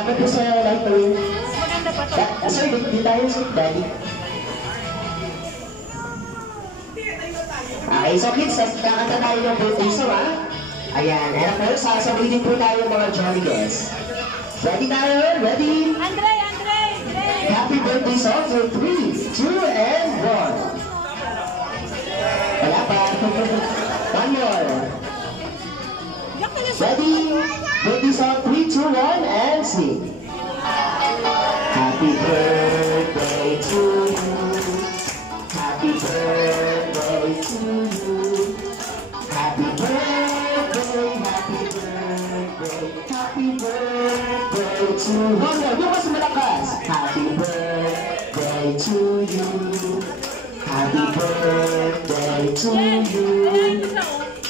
Dapat po sa light po yun. Sir, di tayo sa daddy. Okay, so kids, kakanta tayo ng birthday song, ha? Ayan, and of course, sasabihin po tayo mga jolly guests. Ready tayo? Ready? Andre! Happy birthday song for 3, 2, and 1. Wala pa. One more. Ready? Birthday song 3, 2, 1, and sing. Happy birthday to you. Happy birthday to you. Happy birthday, happy birthday, happy birthday to you. One more, yung mas malakas. Happy birthday to you. Happy birthday to you.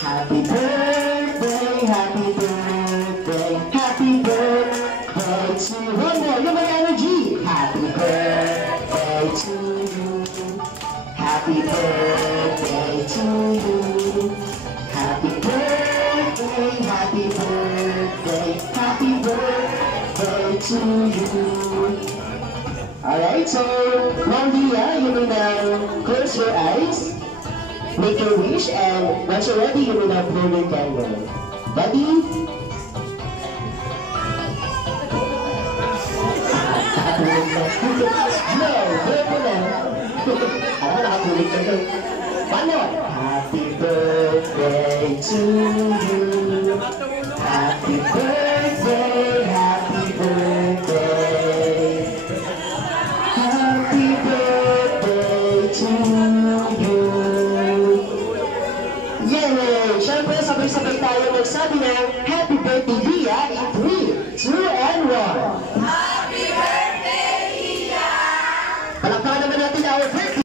Happy birthday, happy birthday, happy birthday to you. One more, yung may energy. Happy birthday to you. Happy birthday to you. Happy birthday, happy birthday, happy birthday to you. Alright, so Mandia, you may now close your eyes, make your wish, and once you're ready, you may now blow your candle. Buddy? No, blow mo na. Nakatulig ka doon. One more. Happy birthday to you. Happy birthday, happy birthday. Happy birthday to you. Yay! Siyempre, sabay-sabay tayo magsabi ng happy birthday, Lia, in 3, 2, and 1. Happy birthday, Lia! Palakpakan naman natin our birthday.